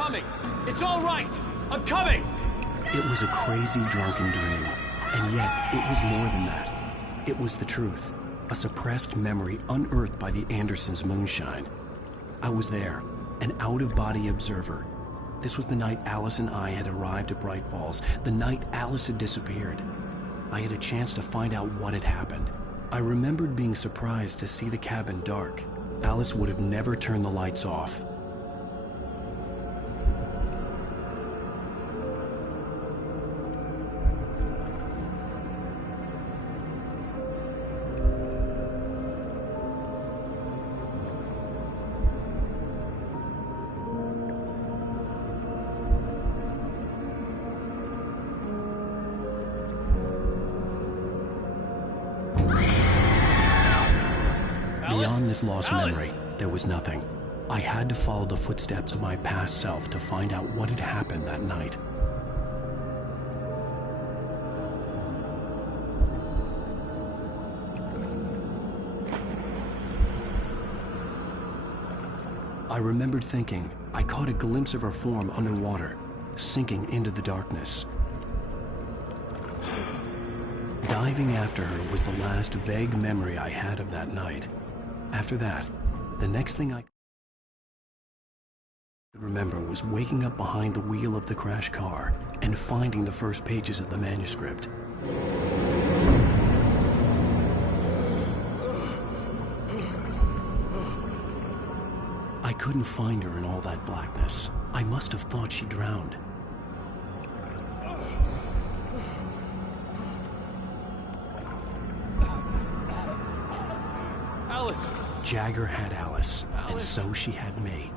coming! It's all right! I'm coming! It was a crazy, drunken dream, and yet it was more than that. It was the truth, a suppressed memory unearthed by the Andersons' moonshine. I was there, an out-of-body observer. This was the night Alice and I had arrived at Bright Falls, the night Alice had disappeared. I had a chance to find out what had happened. I remembered being surprised to see the cabin dark. Alice would have never turned the lights off. Beyond this lost memory, there was nothing. I had to follow the footsteps of my past self to find out what had happened that night. I remembered thinking I caught a glimpse of her form underwater, sinking into the darkness. Diving after her was the last vague memory I had of that night. After that, the next thing I could remember was waking up behind the wheel of the crashed car and finding the first pages of the manuscript. I couldn't find her in all that blackness. I must have thought she drowned. Alice! Jagger had Alice, and so she had me.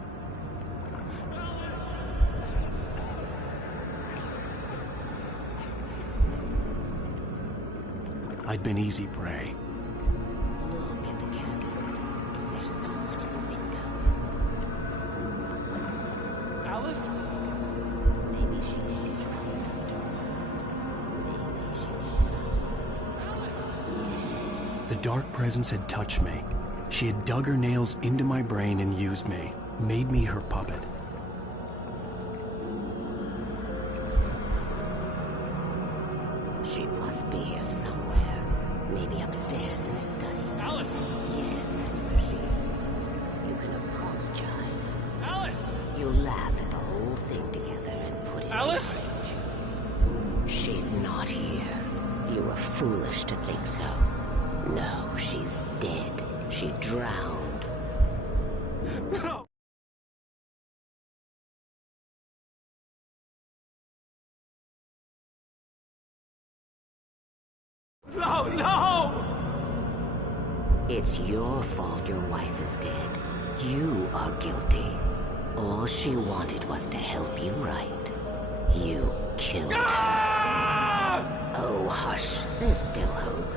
I'd been easy prey. Look at the cabin. Is there someone in the window? Alice? Maybe she didn't drown after all. Maybe she's inside. Alice! The dark presence had touched me. She had dug her nails into my brain and used me, made me her puppet. She must be here somewhere. Maybe upstairs in the study. Alice! Yes, that's where she is. You can apologize. Alice! You laugh at the whole thing together and put it Alice? in the page. She's not here. You were foolish to think so. No, she's dead. She drowned. No! No, no! It's your fault your wife is dead. You are guilty. All she wanted was to help you right. You killed her. Oh, hush. There's still hope.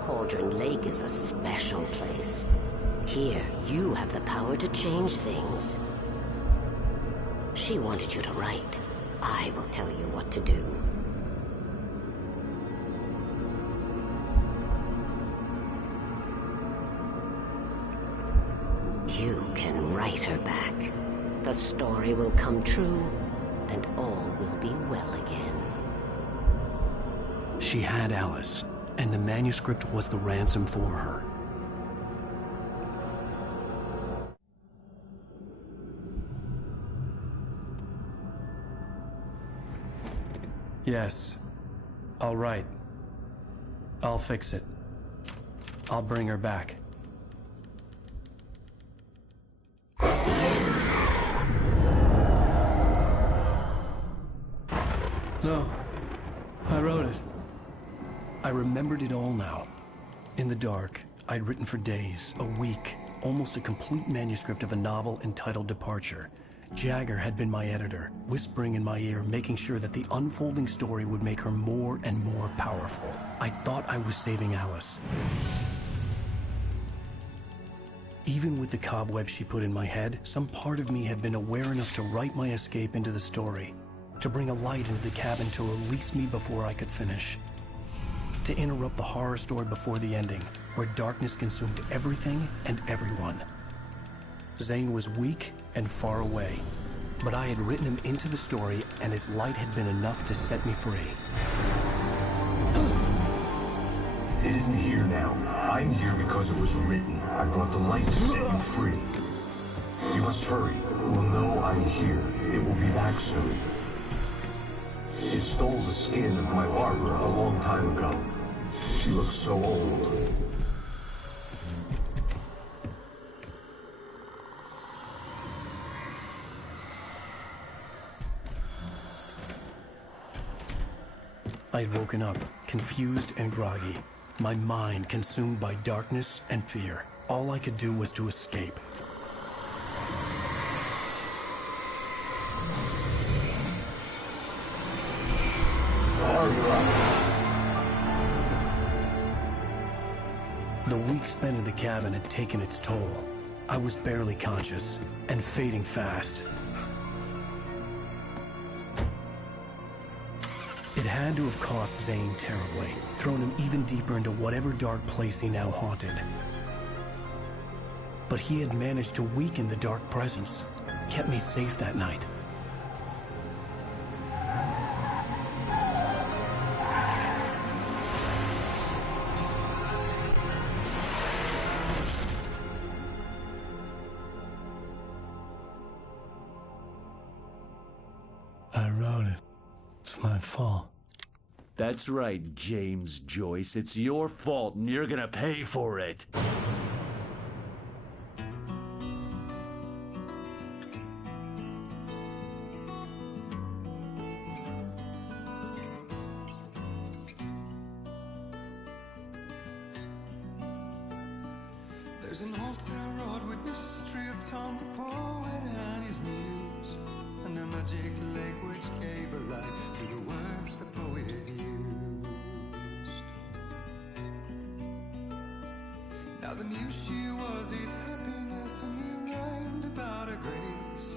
Cauldron Lake is a special place. Here, you have the power to change things. She wanted you to write. I will tell you what to do. You can write her back. The story will come true, and all will be well again. She had Alice, and the manuscript was the ransom for her. Yes. All right. I'll fix it. I'll bring her back. No. I wrote it. I remembered it all now. In the dark, I'd written for days, a week, almost a complete manuscript of a novel entitled Departure. Jagger had been my editor, whispering in my ear, making sure that the unfolding story would make her more and more powerful. I thought I was saving Alice. Even with the cobwebs she put in my head, some part of me had been aware enough to write my escape into the story, to bring a light into the cabin to release me before I could finish. To interrupt the horror story before the ending, where darkness consumed everything and everyone. Zane was weak and far away. But I had written him into the story, and his light had been enough to set me free. It isn't here now. I'm here because it was written. I brought the light to set you free. You must hurry. It will know I'm here. It will be back soon. It stole the skin of my Barbara a long time ago. She looks so old. I had woken up, confused and groggy, my mind consumed by darkness and fear. All I could do was to escape. The week spent in the cabin had taken its toll. I was barely conscious, and fading fast. It had to have cost Zane terribly, thrown him even deeper into whatever dark place he now haunted. But he had managed to weaken the dark presence, kept me safe that night. I wrote it. It's my fault. That's right, James Joyce. It's your fault, and you're gonna pay for it. There's an altar wrought with mystery of Tom the poet and his muse, and a magic lake which gave a light to the words the poet used. Now the muse she was his happiness, and he rhymed about her grace,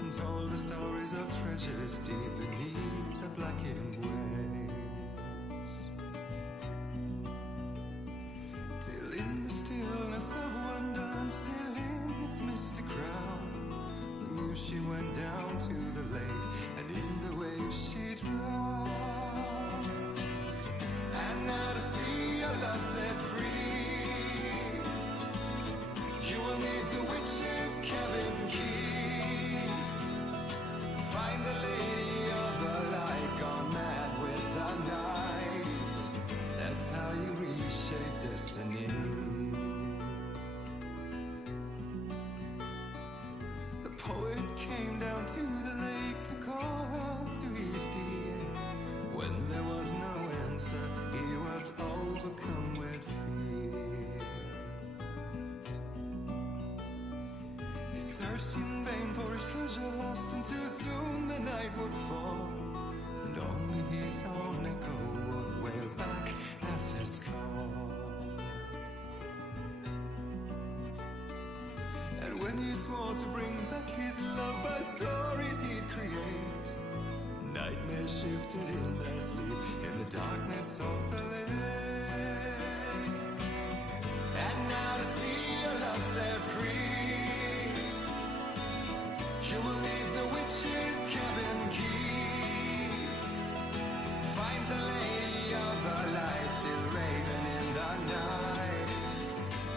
and told the stories of treasures deep beneath the blackened waves. Till in the stillness of wonder, and still in its mystic crown, the muse she went down to the lake, and in the waves she drowned. And now to see your love set free, you will need the witch's cabin key. Find the lady of the light, gone mad with the night. That's how you reshape destiny. The poet came down to the lake to call out to his dear. When there was no answer, he was overcome with fear. He searched in vain for his treasure lost, and too soon the night would fall, and only his own echo would wail back as his call. And when he swore to bring back his love by stories he'd create, nightmares shifted in their sleep in the darkness of the lake. And now to see your love set free, you will need the witch's cabin key. Find the lady of the light, still raving in the night.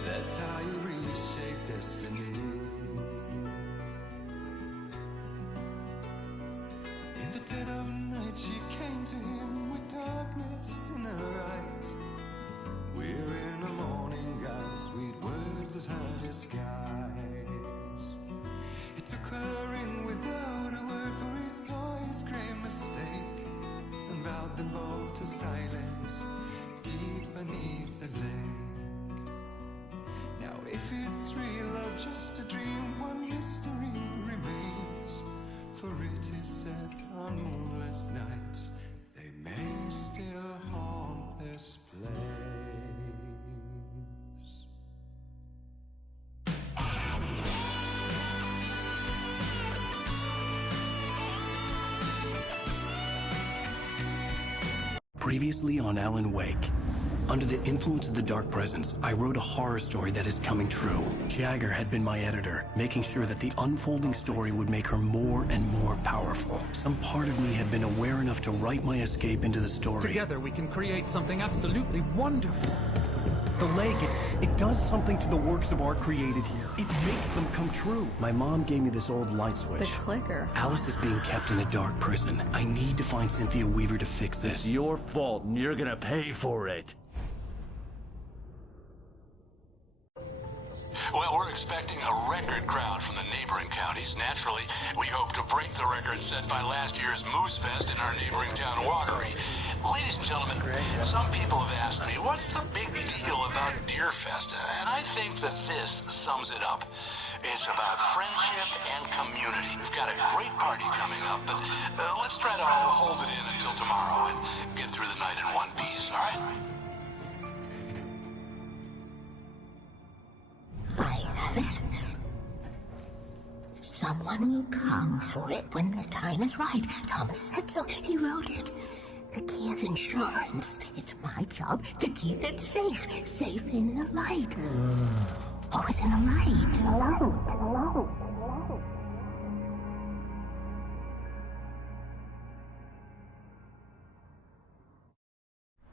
That's how you reshape destiny. In the dead of night she came to him with darkness in her eyes. We're in a morning gown, sweet words as her disguise. He took her in without a word, for he saw his grave mistake, and vowed them both to silence deep beneath the lake. Now if it's real or just a dream, one mystery remains, for it is said on moonless nights they may still haunt this place. Previously on Alan Wake. Under the influence of the dark presence, I wrote a horror story that is coming true. Jagger had been my editor, making sure that the unfolding story would make her more and more powerful. Some part of me had been aware enough to write my escape into the story. Together we can create something absolutely wonderful. The lake, it does something to the works of art created here. It makes them come true. My mom gave me this old light switch. The clicker. Alice is being kept in a dark prison. I need to find Cynthia Weaver to fix this. It's your fault, and you're gonna pay for it. Well, we're expecting a record crowd from the neighboring counties. Naturally, we hope to break the record set by last year's Moose Fest in our neighboring town, Watery. Ladies and gentlemen, some people have asked me, what's the big deal about Deer Fest? And I think that this sums it up. It's about friendship and community. We've got a great party coming up, but let's try to hold it in until tomorrow and get through the night in one piece, all right? I have it. Someone will come for it when the time is right. Thomas said so. He wrote it. The key is insurance. It's my job to keep it safe. Safe in the light. Always in the light.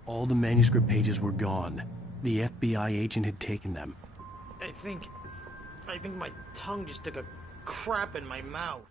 All the manuscript pages were gone. The FBI agent had taken them. I think my tongue just took a crap in my mouth.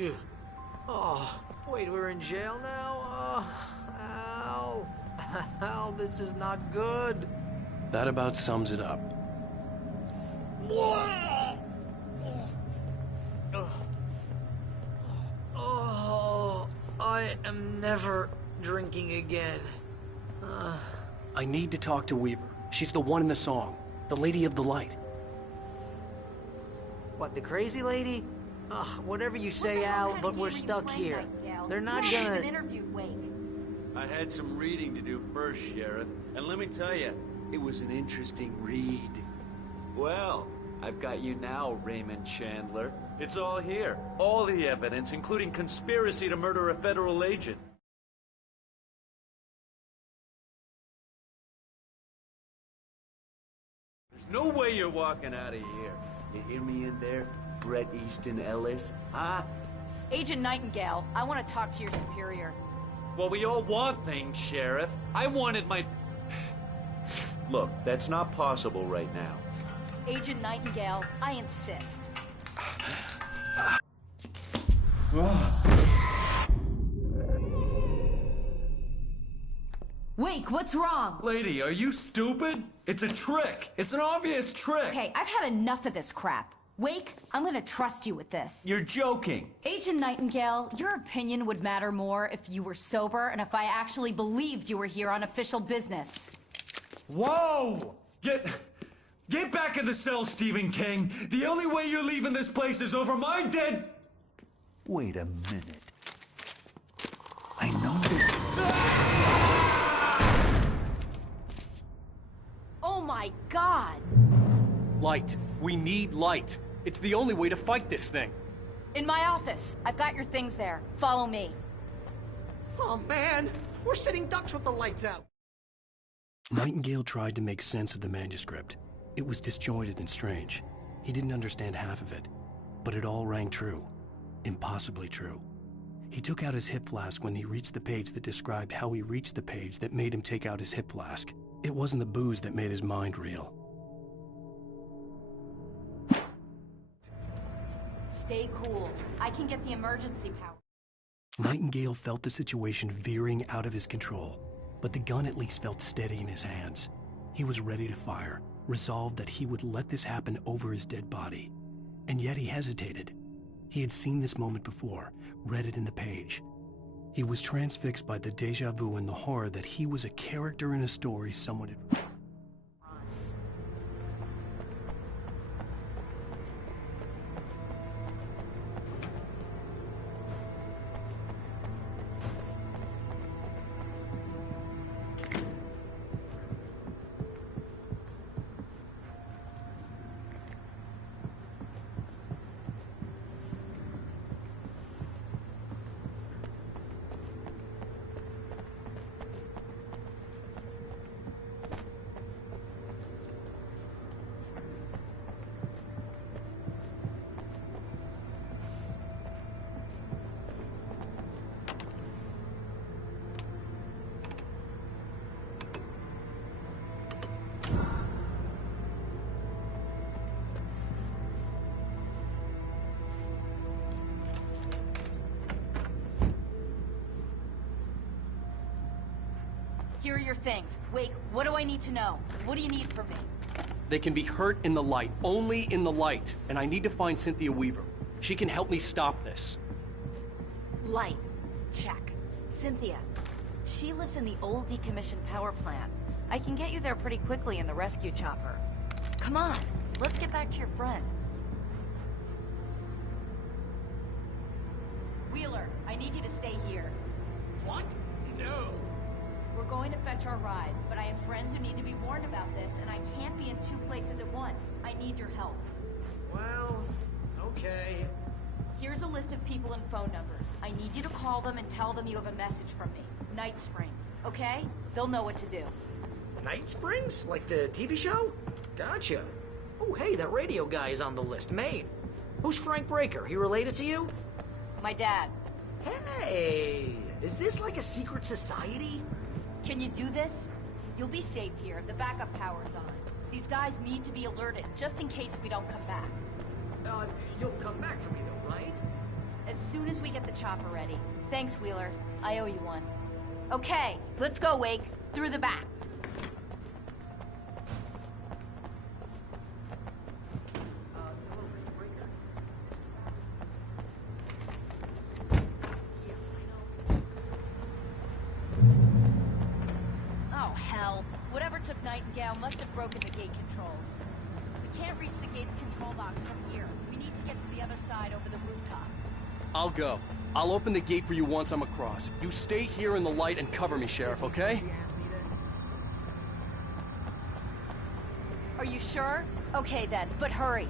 Ugh. Oh, wait, we're in jail now? Oh, Al. Al, this is not good. That about sums it up. Oh, I am never drinking again. I need to talk to Weaver. She's the one in the song. The Lady of the Light. What, the crazy lady? Ugh, whatever you say, Al, but we're stuck here. They're not gonna... I had some reading to do first, Sheriff, and let me tell you, it was an interesting read. Well, I've got you now, Raymond Chandler. It's all here. All the evidence, including conspiracy to murder a federal agent. There's no way you're walking out of here. You hear me in there, Bret Easton Ellis? Huh? Agent Nightingale, I want to talk to your superior. Well, we all want things, Sheriff. I wanted my... Look, that's not possible right now. Agent Nightingale, I insist. Wake, what's wrong? Lady, are you stupid? It's a trick. It's an obvious trick. Okay, I've had enough of this crap. Wake, I'm gonna trust you with this. You're joking. Agent Nightingale, your opinion would matter more if you were sober and if I actually believed you were here on official business. Whoa! Get back in the cell, Stephen King. The only way you're leaving this place is over my dead... Wait a minute. I know this. Oh my God! Light. We need light. It's the only way to fight this thing. In my office. I've got your things there. Follow me. Oh man, we're sitting ducks with the lights out. Nightingale tried to make sense of the manuscript. It was disjointed and strange. He didn't understand half of it, but it all rang true. Impossibly true. He took out his hip flask when he reached the page that described how he reached the page that made him take out his hip flask. It wasn't the booze that made his mind reel. Stay cool. I can get the emergency power. Nightingale felt the situation veering out of his control, but the gun at least felt steady in his hands. He was ready to fire, resolved that he would let this happen over his dead body. And yet he hesitated. He had seen this moment before, read it in the page. He was transfixed by the déjà vu and the horror that he was a character in a story someone had... Here are your things. Wake, what do I need to know? What do you need from me? They can be hurt in the light, only in the light. And I need to find Cynthia Weaver. She can help me stop this. Light. Check. Cynthia. She lives in the old decommissioned power plant. I can get you there pretty quickly in the rescue chopper. Come on, let's get back to your friend. Wheeler, I need you to stay here. What? No. We're going to fetch our ride, but I have friends who need to be warned about this, and I can't be in two places at once. I need your help. Well, okay. Here's a list of people and phone numbers. I need you to call them and tell them you have a message from me. Night Springs, okay? They'll know what to do. Night Springs? Like the TV show? Gotcha. Oh, hey, that radio guy is on the list. Maine. Who's Frank Breaker? He related to you? My dad. Hey, is this like a secret society? Can you do this? You'll be safe here. The backup power's on. These guys need to be alerted, just in case we don't come back. You'll come back for me though, right? As soon as we get the chopper ready. Thanks, Wheeler. I owe you one. Okay, let's go, Wake. Through the back. Oh, hell. Whatever took Nightingale must have broken the gate controls. We can't reach the gate's control box from here. We need to get to the other side over the rooftop. I'll go. I'll open the gate for you once I'm across. You stay here in the light and cover me, Sheriff, okay? Are you sure? Okay then, but hurry.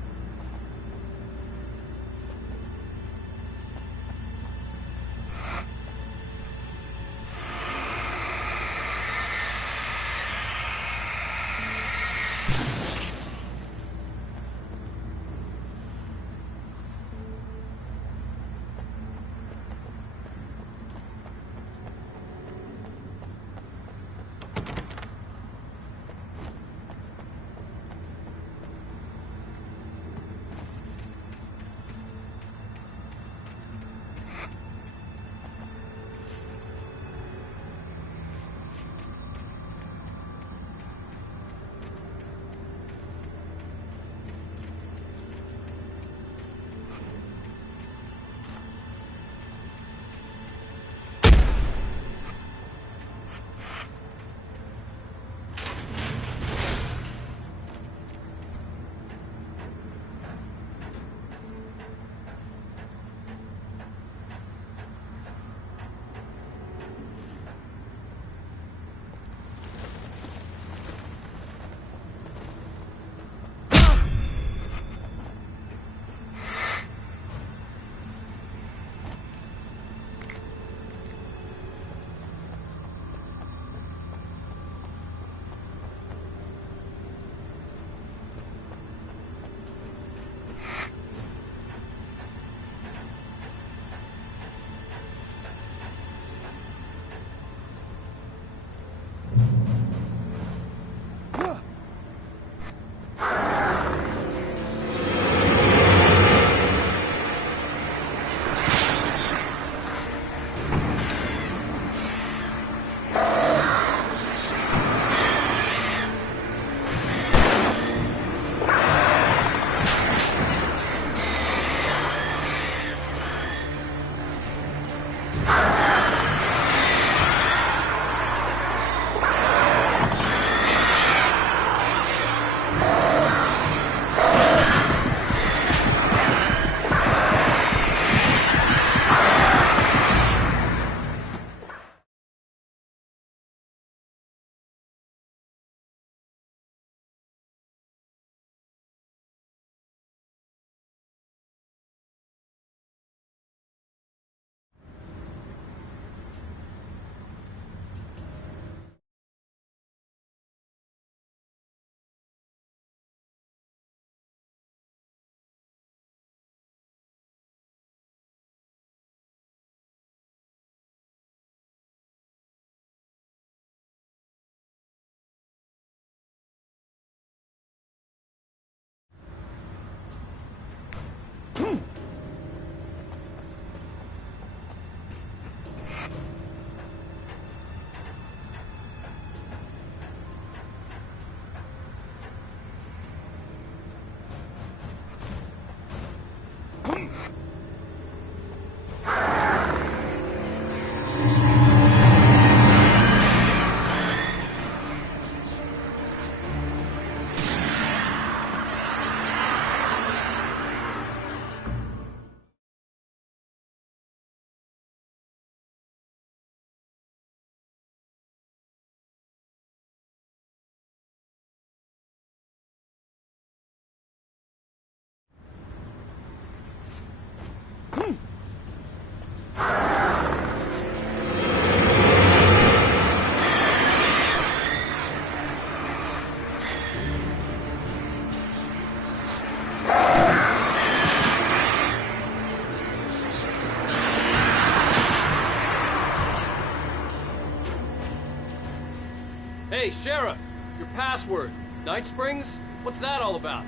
Sheriff! Your password. Night Springs? What's that all about?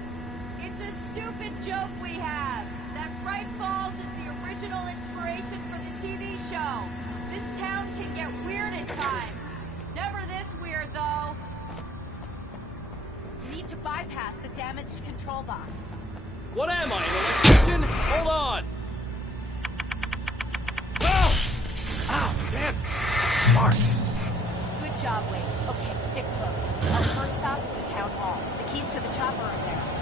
It's a stupid joke we have. That Bright Falls is the original inspiration for the TV show. This town can get weird at times. Never this weird, though. You need to bypass the damaged control box. What am I, an electrician? Hold on! Oh! Ow, damn! Smarts! Good job, Wade. Okay, stick close. Our first stop is the town hall. The keys to the chopper are there.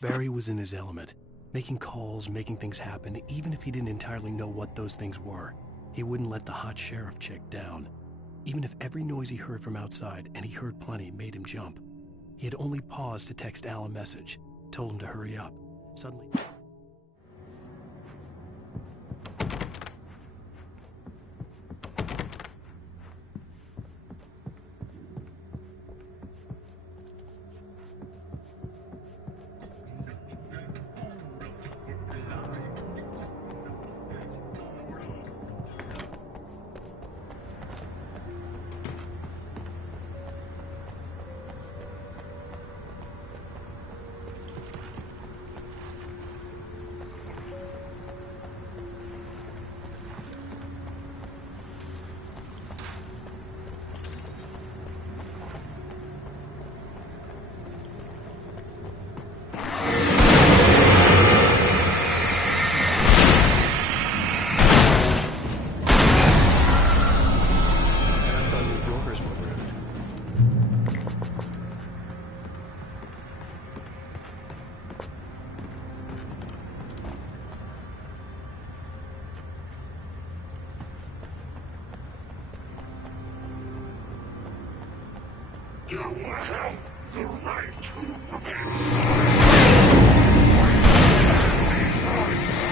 Barry was in his element, making calls, making things happen, even if he didn't entirely know what those things were. He wouldn't let the hot sheriff chick down. Even if every noise he heard from outside, and he heard plenty, made him jump. He had only paused to text Al a message, told him to hurry up. Suddenly... You have the right to it. These rights.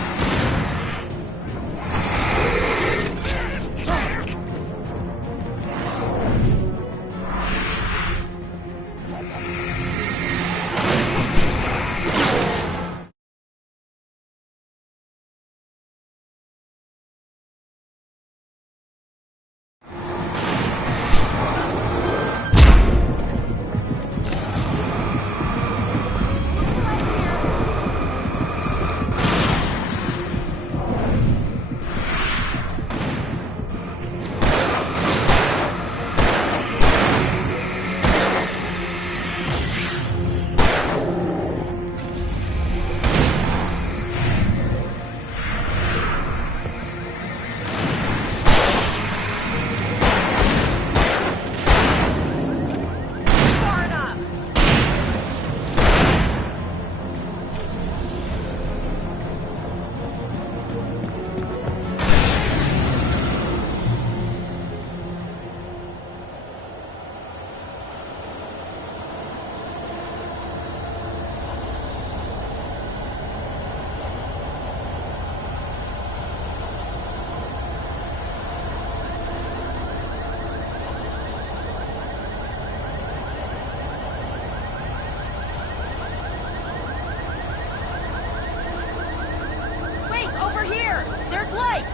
There's light!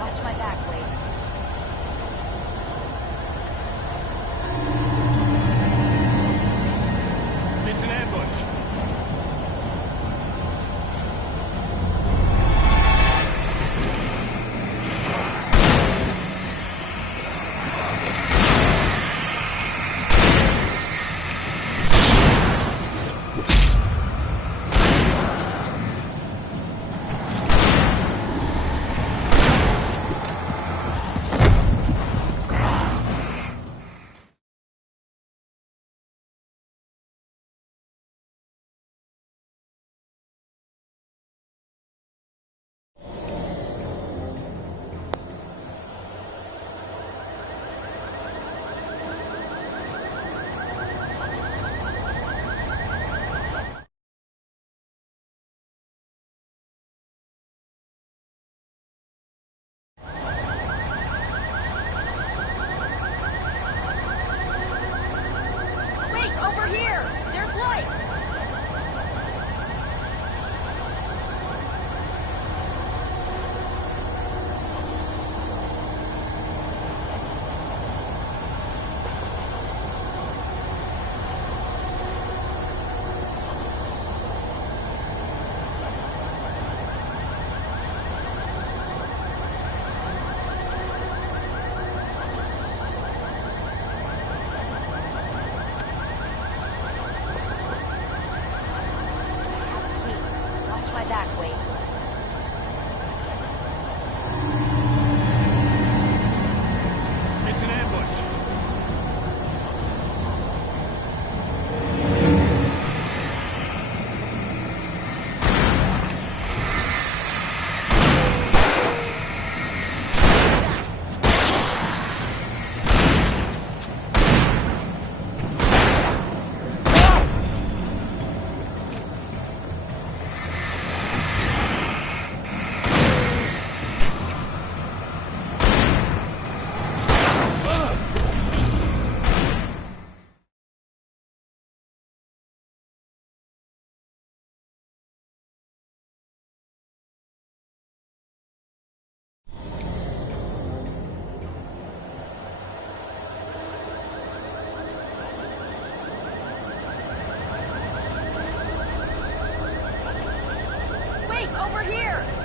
Watch my back, Wade. It's an ambush.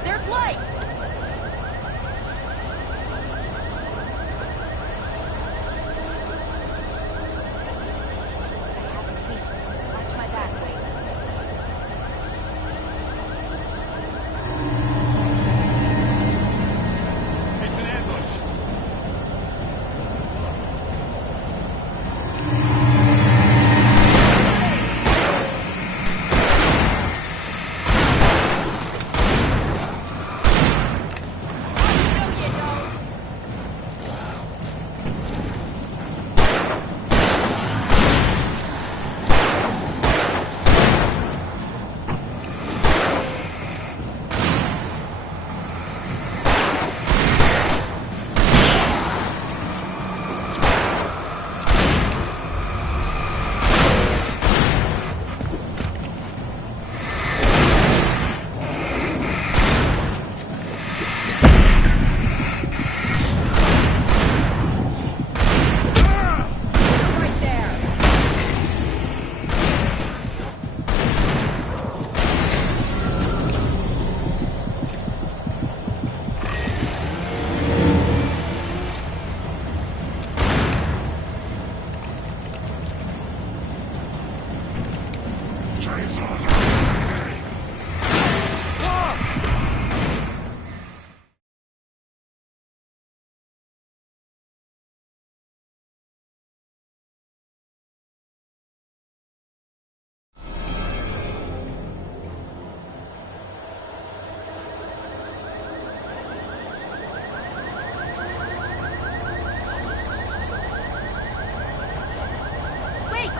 There's light! Watch my back, Wade. It's an ambush.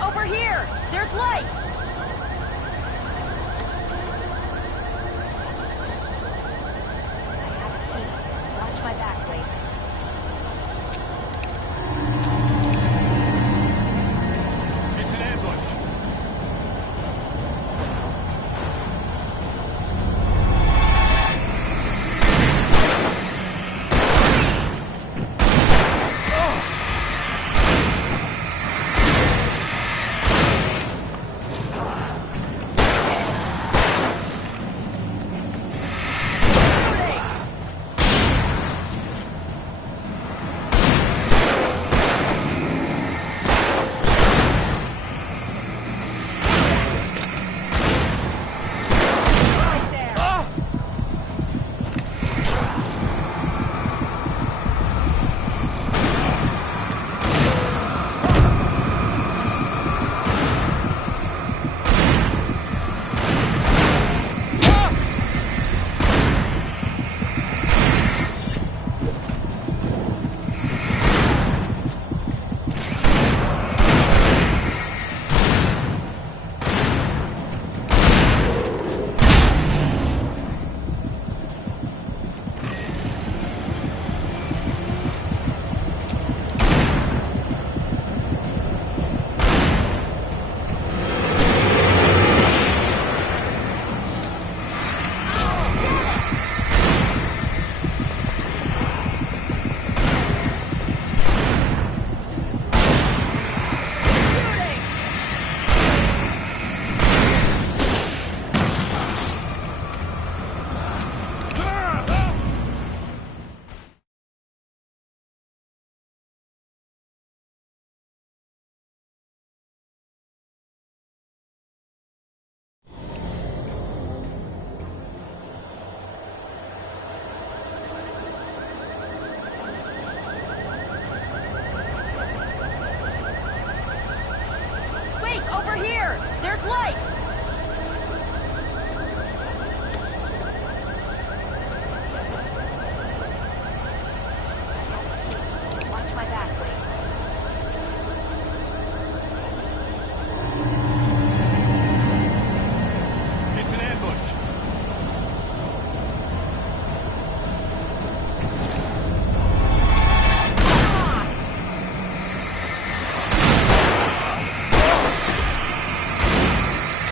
Over here! There's light! Watch my back, Wade. It's an ambush. Over here! There's light!